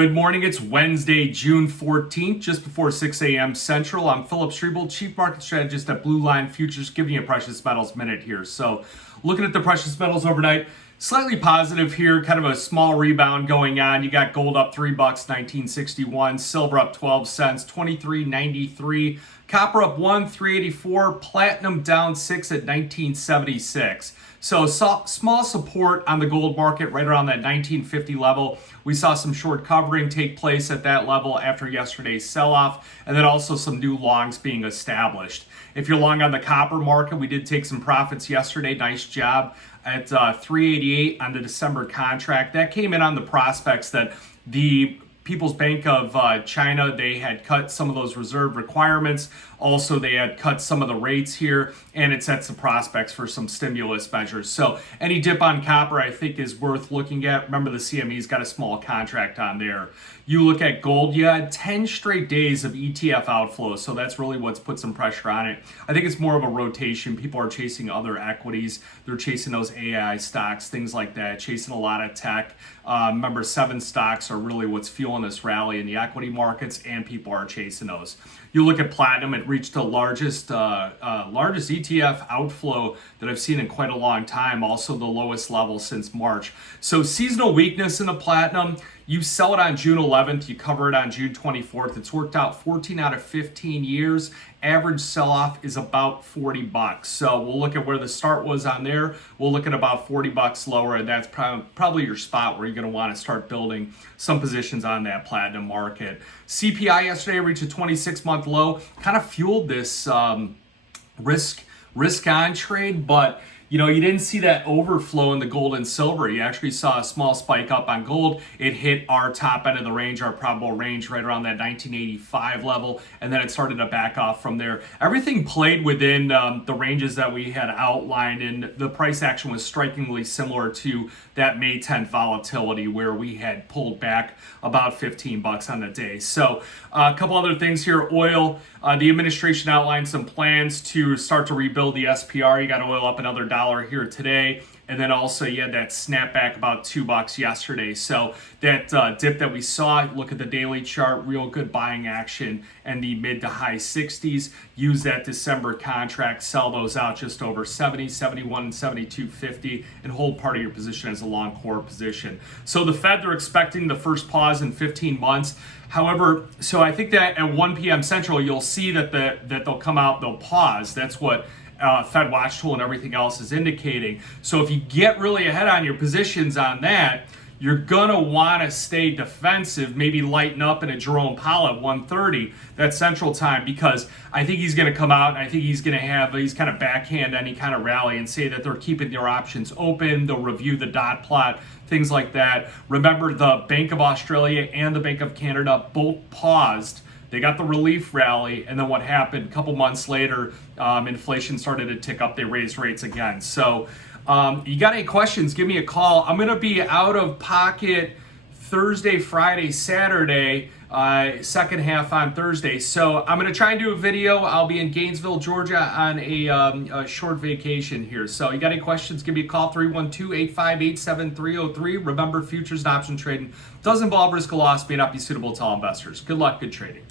Good morning. It's Wednesday, June 14th, just before 6 a.m. Central. I'm Philip Streible, Chief Market Strategist at Blue Line Futures, giving you a precious metals minute here. So looking at the precious metals overnight, slightly positive here, kind of a small rebound going on. You got gold up $3, 1961, silver up 12 cents, 23.93, copper up 384, platinum down 6 at 1976. So small support on the gold market right around that 1950 level. We saw some short covering take place at that level after yesterday's sell-off, and then also some new longs being established. If you're long on the copper market, we did take some profits yesterday. Nice job at 388 on the December contract. That came in on the prospects that the People's Bank of China, they had cut some of those reserve requirements. Also, they had cut some of the rates here, and it sets the prospects for some stimulus measures. So any dip on copper, I think, is worth looking at. Remember, the CME's got a small contract on there. You look at gold, you had 10 straight days of ETF outflows, so that's really what's put some pressure on it. I think it's more of a rotation. People are chasing other equities. They're chasing those AI stocks, things like that, chasing a lot of tech. Remember, 7 stocks are really what's fueling this rally in the equity markets, and people are chasing those. You look at platinum, it reached the largest ETF outflow that I've seen in quite a long time, also the lowest level since March. So seasonal weakness in the platinum, you sell it on June 11th, you cover it on June 24th. It's worked out 14 out of 15 years. Average sell-off is about $40. So we'll look at where the start was on there. We'll look at about $40 lower, and that's probably your spot where you're going to want to start building some positions on that platinum market. CPI yesterday reached a 26-month low, kind of fueled this risk on trade, but you didn't see that overflow in the gold and silver. You actually saw a small spike up on gold. It hit our top end of the range, our probable range, right around that 1985 level, and then it started to back off from there. Everything played within the ranges that we had outlined, and the price action was strikingly similar to that May 10th volatility where we had pulled back about $15 on the day. So a couple other things here. Oil, the administration outlined some plans to start to rebuild the SPR. You got oil up another $1 here today, and then also you had that snapback about $2 yesterday. So that dip that we saw, look at the daily chart, real good buying action and the mid to high 60s. Use that December contract, sell those out just over 70, 71, and 72.50, and hold part of your position as a long core position. So the Fed, they're expecting the first pause in 15 months. However, so I think that at 1 p.m. Central, you'll see that they'll come out, they'll pause. That's what Fed Watch Tool and everything else is indicating. So if you get really ahead on your positions on that, you're gonna want to stay defensive, maybe lighten up in a Jerome Powell at 1:30, that's Central Time, because I think he's gonna come out and I think he's kind of backhand any kind of rally and say that they're keeping their options open, they'll review the dot plot, things like that. Remember, the Bank of Australia and the Bank of Canada both paused. They got the relief rally, and then what happened a couple months later, inflation started to tick up, they raised rates again. So you got any questions, give me a call. I'm gonna be out of pocket Thursday, Friday, Saturday, second half on Thursday. So I'm gonna try and do a video. I'll be in Gainesville, Georgia on a short vacation here. So you got any questions, give me a call, 312-858-7303. Remember, futures and option trading does involve risk of loss, may not be suitable to all investors. Good luck, good trading.